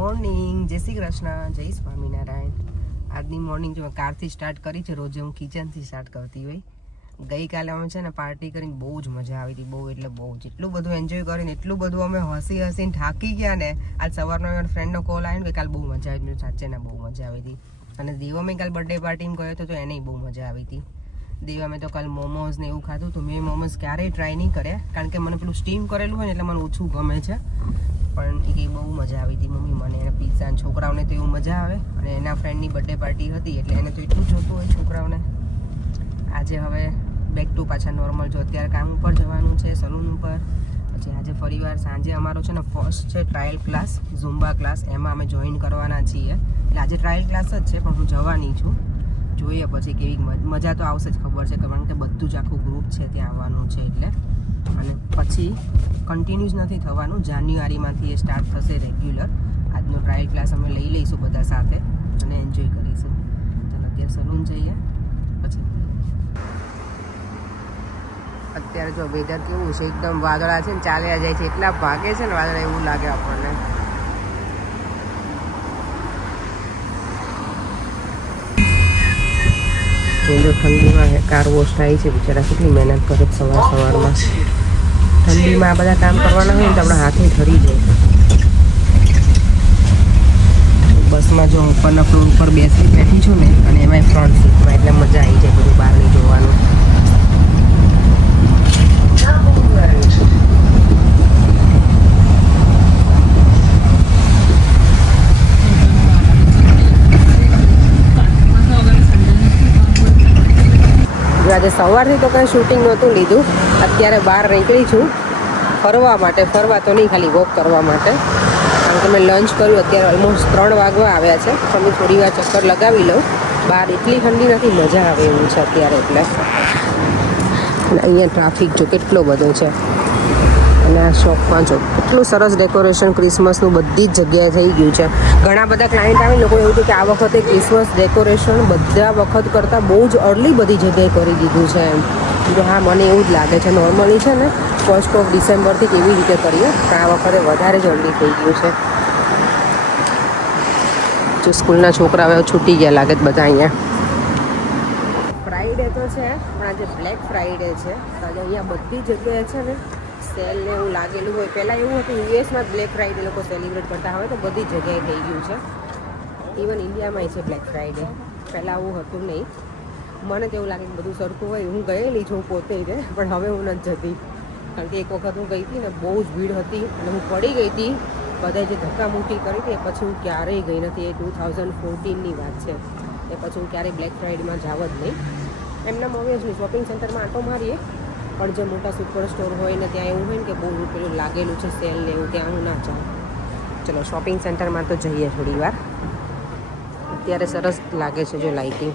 Morning, જય શ્રી કૃષ્ણ, જય સ્વામિનારાયણ. આજની મોર્નિંગ જો કારથી સ્ટાર્ટ કરી છે. રોજે હું કિચનથી સ્ટાર્ટ કરતી હોય. ગઈકાલે અમે છે ને પાર્ટી કરીને બહુ જ મજા આવી હતી, બહુ એટલે બહુ જ, એટલું બધું એન્જોય કરીને, એટલું બધું અમે હસીને થાકી ગયા ને. આજ સવારનો ફ્રેન્ડનો કોલ આવ્યો કે કાલ બહુ મજા આવી. સાચે ને બહુ મજા આવી હતી. અને દેવામાં કાલ બર્થડે પાર્ટીમાં ગયો હતો તો એને બહુ મજા આવી હતી. દેવા મેં તો કાલ મોમોઝ ને એવું ખાધું તો મેં મોમોઝ ક્યારેય ટ્રાય નહીં કર્યા, કારણ કે મને પેલું સ્ટીમ કરેલું હોય ને એટલે મને ઓછું ગમે છે. પણ એ બહુ મજા આવી હતી મમ્મી મને. એને પિઝા, છોકરાઓને તો એવું મજા આવે. અને એના ફ્રેન્ડની બર્થડે પાર્ટી હતી એટલે એને તો એટલું જોતું હોય છોકરાઓને. આજે હવે બેક ટુ પાછા નોર્મલ. જો અત્યારે કામ ઉપર જવાનું છે, સલૂન ઉપર. પછી આજે ફરીવાર સાંજે અમારો છે ને ફર્સ્ટ છે ટ્રાયલ ક્લાસ, ઝુમ્બા ક્લાસ. એમાં અમે જોઈન કરવાના છીએ. એટલે આજે ટ્રાયલ ક્લાસ જ છે પણ હું જવાની છું. જોઈએ પછી કેવી મજા તો આવશે જ, ખબર છે, કારણ કે બધું જ આખું ગ્રુપ છે ત્યાં આવવાનું છે એટલે. અને પછી કન્ટિન્યુઝ નથી થવાનું, જાન્યુઆરીમાંથી એ સ્ટાર્ટ થશે રેગ્યુલર. આજનો ટ્રાયલ ક્લાસ અમે લઈ લઈશું બધા સાથે અને એન્જોય કરીશું. ચાલો અત્યારે સલૂન જઈએ પછી. અત્યારે જો વેધર કેવું છે, એકદમ વાદળા છે ને ચાલ્યા જાય છે, એટલા ભાગે છે ને વાદળા, એવું લાગે આપણને. જો ઠંડીમાં કાર વોશ થાય છે, બિચારા કેટલી મહેનત કરે સવારમાં. ઠંડીમાં આ બધા કામ કરવાના હોય ને તો આપણા હાથે ઠરી જાય. બસમાં જો ઉપરના ફ્લોર ઉપર બેઠી છું ને, અને એમાંય ફ્રન્ટ સીટમાં, એટલે મજા આવી જાય બધું બહાર નહીં જોવાનું. આજે સવારથી તો કંઈ શૂટિંગ નહોતું લીધું. અત્યારે બહાર નીકળી છું ફરવા માટે. ફરવા તો નહીં, ખાલી વોક કરવા માટે. કારણ કે મેં લંચ કર્યું, અત્યારે ઓલમોસ્ટ 3 વાગવા આવ્યા છે. તો મેં થોડી વાર ચક્કર લગાવી લઉં. બહાર એટલી ઠંડી નથી, મજા આવે એવું છે અત્યારે એટલે. અને અહીંયા ટ્રાફિક જો કેટલો બધો છે. અને આ શોપમાં જો એટલું સરસ ડેકોરેશન ક્રિસમસનું બધી જ જગ્યાએ થઈ ગયું છે. ઘણા બધા ક્લાયન્ટ આવે, લોકો એવું હતું કે આ વખતે ક્રિસમસ ડેકોરેશન બધા વખત કરતાં બહુ જ અર્લી બધી જગ્યાએ કરી દીધું છે એમ. તો હા, મને એવું જ લાગે છે. નોર્મલી છે ને 1 ડિસેમ્બરથી કેવી રીતે કરીએ, પણ આ વખતે વધારે જ અર્લી થઈ ગયું છે. જો સ્કૂલના છોકરાઓ છૂટી ગયા લાગે છે બધા અહીંયા. ફ્રાઈડે તો છે પણ આજે બ્લેક ફ્રાઈડે છે. આજે અહીંયા બધી જગ્યાએ છે ને સેલ ને એવું લાગેલું હોય. પહેલાં એવું હતું યુએસમાં બ્લેક ફ્રાઈડે લોકો સેલિબ્રેટ કરતા હોય, તો બધી જગ્યાએ થઈ ગયું છે. ઇવન ઇન્ડિયામાંય છે બ્લેક ફ્રાઈડે. પહેલાં આવું હતું નહીં. મને તો એવું લાગે કે બધું સરખું હોય. હું ગયેલી છું પોતે જ, પણ હવે હું નથી જતી. કારણ કે એક વખત હું ગઈ હતી ને, બહુ જ ભીડ હતી અને હું પડી ગઈ હતી. બધાએ જે ધક્કામુક્કી કરી હતી એ પછી હું ક્યારેય ગઈ નથી. એ 2014ની વાત છે. એ પછી હું ક્યારેય બ્લેક ફ્રાઈડેમાં જાવ જ નહીં. એમના ઓબ્વિયસલી શોપિંગ સેન્ટરમાં આંટો મારીએ, પણ જે મોટા સુપર સ્ટોર હોય ને ત્યાં એવું હોય ને કે બહુ પેલું લાગેલું છે સેલ ને એવું, ત્યાં હું ના જાઉં. ચલો શોપિંગ સેન્ટરમાં તો જઈએ થોડી વાર. અત્યારે સરસ લાગે છે જો લાઇટિંગ.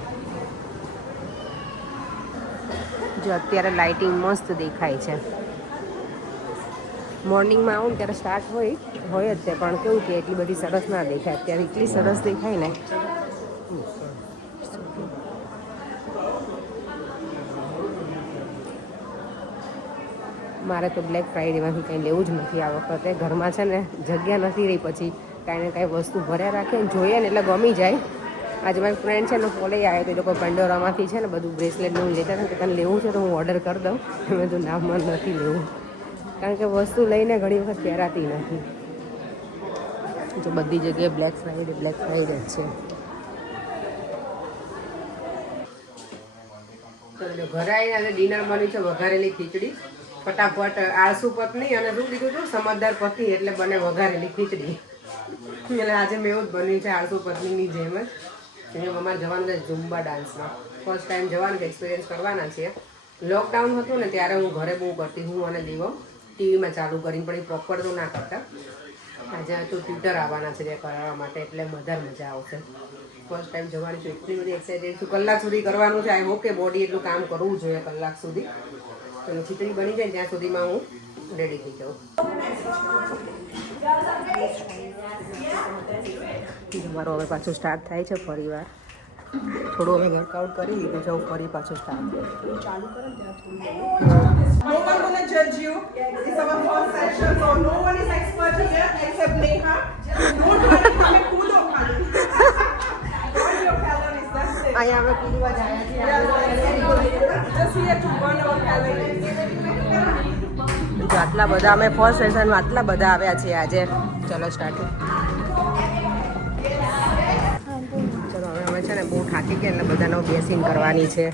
જો અત્યારે લાઇટિંગ મસ્ત દેખાય છે. મોર્નિંગમાં આવું ને ત્યારે સ્ટાર્ટ હોય જ છે, પણ કેવું કે એટલી બધી સરસ ના દેખાય. અત્યારે એટલી સરસ દેખાય ને. મારે તો બ્લેક ફ્રાઈડેમાંથી કંઈ લેવું જ નથી આ વખતે. ઘરમાં છે ને જગ્યા નથી રહી, પછી કાંઈ ને કાંઈ વસ્તુ ભર્યા રાખે ને જોઈએ ને એટલે ગમી જાય. આજે મારી ફ્રેન્ડ છે ને ફોલે આવ્યો તો એ લોકો પેન્ડોરામાંથી છે ને બધું બ્રેસલેટને હું લેતા હતા. કે તને લેવું છે તો હું ઓર્ડર કરી દઉં. મેં તો નામમાં નથી લેવું, કારણ કે વસ્તુ લઈને ઘણી વખત પહેરાતી નથી. તો બધી જગ્યાએ બ્લેક ફ્રાઈડે જ છે. ઘરે આવીને આજે ડિનર બન્યું છે વઘારેલી ખીચડી. ફટાફટ આળસુ પત્ની અને શું કીધું હતું, સમજદાર પતિ, એટલે બને વઘારેલી ખીચડી. એટલે આજે મેં એવું જ બન્યું છે આળસુ પત્નીની જેમ જ. અમારે જવાનું છે ઝુમ્બા ડાન્સમાં. ફર્સ્ટ ટાઈમ જવાનું છે, એક્સપિરિયન્સ કરવાના છીએ. લોકડાઉન હતું ને ત્યારે હું ઘરે બહુ કરતી, હું અને દેવો ટીવીમાં ચાલુ કરીને, પણ એ પ્રોપર તો ના કરતા. આજે તો ટ્યુટર આવવાના છે તે કરાવવા માટે, એટલે વધારે મજા આવશે. ફર્સ્ટ ટાઈમ જવાની છું, એટલી બધી એક્સાઇટેડ છું. કલાક સુધી કરવાનું છે. આઈ હોપ કે બોડી એટલું કામ કરવું જોઈએ કલાક સુધી. તો ખીચડી બની જાય ત્યાં સુધીમાં હું રેડી થઈ જાઉં. મારો હવે પાછું સ્ટાર્ટ થાય છે ફરી વાર. થોડું હવે વર્કઆઉટ કરી લીધું છે, હું ફરી પાછું સ્ટાર્ટ ચાલુ કરે ને ત્યાં અહીંયા અમે કૂદવા જાય આટલા બધા અમે ફર્સ્ટ સેશનમાં આટલા બધા આવ્યા છીએ આજે. ચલો સ્ટાર્ટ. ચલો હવે અમે છે ને બહુ થાકી ગયા એટલે બધાનો બેસીને કરવાની છે.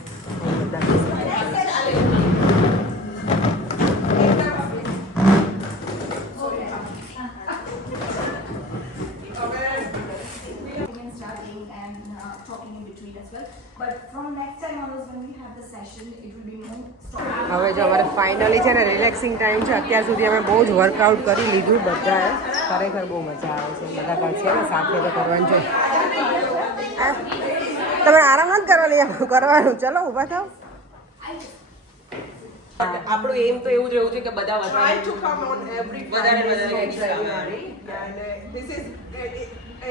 હવે જો અમારે ફાઇનલી છે ને રિલેક્સિંગ ટાઈમ છે. અત્યાર સુધી અમે બહુ જ વર્કઆઉટ કરી લીધું બધાએ. ખરેખર બહુ મજા આવે છે. બધા કરશે ને સાથે તો કરવાનું છે. તમે આરામ નથી કરવાની, કરવાનું. ચલો ઊભા થાવ. આપણું એમ તો એવું જ રહેવું છે કે બધા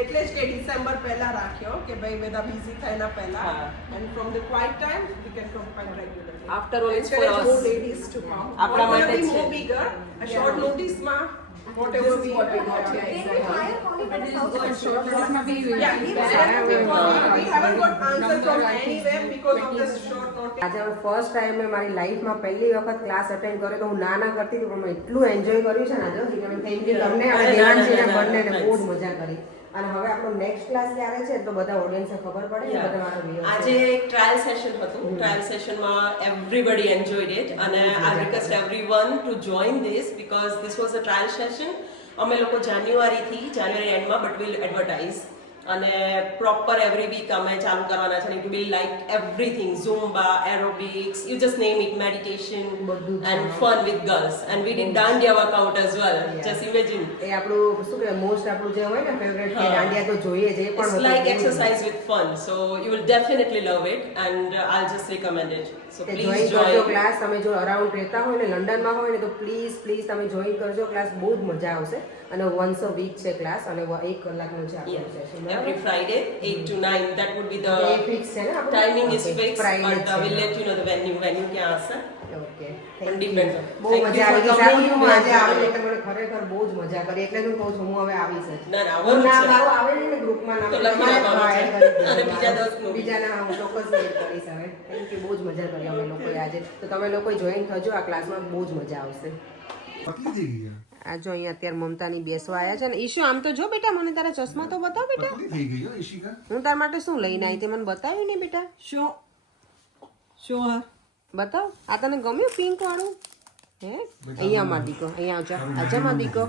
એટલે જ કે ડિસેમ્બર પહેલા રાખ્યો કે ભાઈ બધા બિઝી થઈને પહેલા and from the quiet time we can combine regularly. After all it's for us ladies to come. આપણા માટે છે. more bigger a short notice માં whatever we got. We haven't got answer from anywhere because of this short notice. આજે હું first time મેં મારી લાઈફમાં પહેલી વખત ક્લાસ અટેન્ડ કર્યો તો હું ના કરતી હતી પણ મેં એટલું એન્જોય કર્યું છે ને આજે. થેન્ક યુ તમને અને દેવાંશીને બંનેને બહુ જ મજા કરી. અને હવે આપણો નેક્સ્ટ ક્લાસ ક્યારે છે તો બધા ઓડિયન્સને ખબર પડે કે બધા મારો વિડિયો આજે એક ટ્રાયલ સેશન હતું. ટ્રાયલ સેશનમાં એવરીબડી એન્જોયડ ઇટ અને I request everyone to join this because this was a trial session. અમે લોકો જાન્યુઆરી એન્ડમાં બટ વિલ એડવર્ટાઇઝ અને પ્રોપર એવરી વીક અમે ચાલુ કરવાના છે. It will like everything Zumba, aerobics, you just name it, meditation and fun with girls and we did dandiya workout as well. Just imagine એ આપણું શું કે મોસ્ટ આપણું જે હોય ને ફેવરેટ કે દાંડિયા તો જોઈએ જ. એ પણ like exercise with fun. So you will definitely love it and I just recommend it. So please join class. તમે જો અરાઉન્ડ રહેતા હોય ને લંડનમાં હોય ને તો પ્લીઝ તમે જોઈન કરજો ક્લાસ. બહુ જ મજા આવશે. અને વન્સ અ વીક છે ક્લાસ અને 1 કલાકનું છે આપણું session. Every Friday 8 to 9 that would be the fix છે ને આપણું timing is fixed Friday but we'll let you know the venue ક્યાં હશે. Okay depends. બહુ મજા આવી ગઈ. સારું હું આજે આવી એટલે મને ખરેખર બહુ જ મજા કરી. એટલે હું કહું છું હું હવે આવીશ જ. ના મારું આવે ને ગ્રુપમાં નામ તો લખી નાખવાનું છે. અને બીજા 10 નું બીજાના હું ચોક્કસ એડ કરીશ હવે. Thank you. બહુ જ મજા કરી અમે લોકોએ આજે. તો તમે લોકો જોઈન થજો આ ક્લાસમાં. બહુ જ મજા આવશે. આ જો અહીંયા અત્યારે મમતાની બેસવા આવ્યા છે ને. ઈશુ આમ તો જો બેટા મને તારા ચશ્મા તો બતાવ બેટા. હું તાર માટે શું લઈને આવી તે મને બતાવ્યું ને બેટા. Sure. બતાવ. આ તને ગમ્યું પિંક વાળું? હે અહીંયા માર દીકો અહીંયા આવજા. આજા માર દીકો.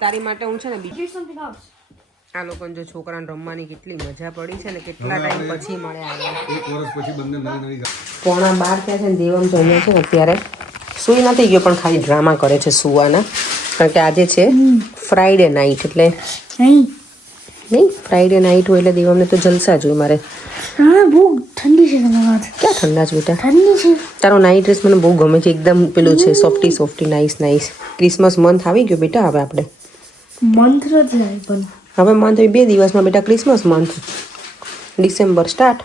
તારી માટે હું છે ને બીજું આ લોકોને જો છોકરાને રમવાની કેટલી મજા પડી છે ને. કેટલા ટાઈમ પછી મળે આવ્યા. 1 વર્ષ પછી બંને નવી 12:15 થયા છે ને. દેવમ જમ્યો છે ને અત્યારે સુઈ નથી ગયો પણ ખાલી ડ્રામા કરે છે સુવાના. કારણ કે આજે છે ફ્રાઈડે નાઇટ એટલે નહીં ફ્રાઈડે નાઇટ હોય એટલે દેવમને તો જલસા જ હોય મારે. બહુ ઠંડી છે તમારા ક્યાં ઠંડા છે બેટા? ઠંડી છે. તારો નાઇટ ડ્રેસ મને બહુ ગમે છે. એકદમ પેલું છે સોફ્ટી નાઇસ. ક્રિસમસ મંથ આવી ગયો બેટા હવે આપણે. મંથ જ પણ હવે મંથ 2 દિવસમાં બેટા ક્રિસમસ મંથ. December start.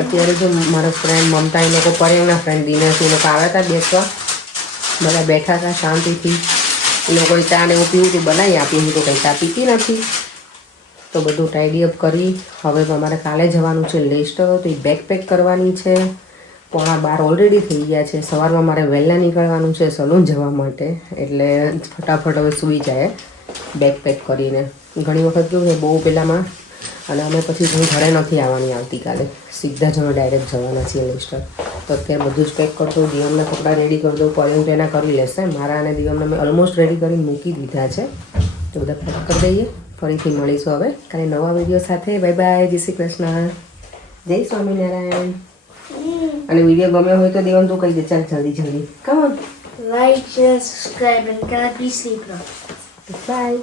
અત્યારે જો મારા ફ્રેન્ડ મમતા એ લોકો પરેવના ફ્રેન્ડ દિનેશ એ લોકો આવ્યા હતા બેસવા. બધા બેઠા હતા શાંતિથી. એ લોકોએ ચા ને એવું પીવું હતું બનાવી આપી. હું તો કંઈ ચા પીતી નથી. તો બધું ટાઈડી અપ કરી હવે અમારે કાલે જવાનું છે લેસ્ટર. તો એ બેગ પેક કરવાની છે. 11:15 ઓલરેડી થઈ ગયા છે. સવારમાં મારે વહેલા નીકળવાનું છે સલૂન જવા માટે. એટલે ફટાફટ હવે સૂઈ જાય બેગ પેક કરીને. ઘણી વખત કેવું છે બહુ પહેલાંમાં અને અમે પછી હું ઘરે નથી આવવાની આવતીકાલે. સીધા જ અમે ડાયરેક્ટ જવાના છીએ લેસ્ટર. તો અત્યારે બધું જ પેક કરતો. દિવ્યમના કપડાં રેડી કરી દઉં. પર્યંત એના કરી લેશે. મારા અને દિવ્યમને મેં ઓલમોસ્ટ રેડી કરીને મૂકી દીધા છે. તો બધા પેક કરી દઈએ. ફરીથી મળીશું હવે કાલે નવા વિડીયો સાથે. Bye bye. જય શ્રી કૃષ્ણ. જય સ્વામિનારાયણ. અને વિડીયો ગમ્યો હોય તો દેવમ તું કહી દે. ચાલ જલ્દી come on. like, share, subscribe and can I please sleep now? By.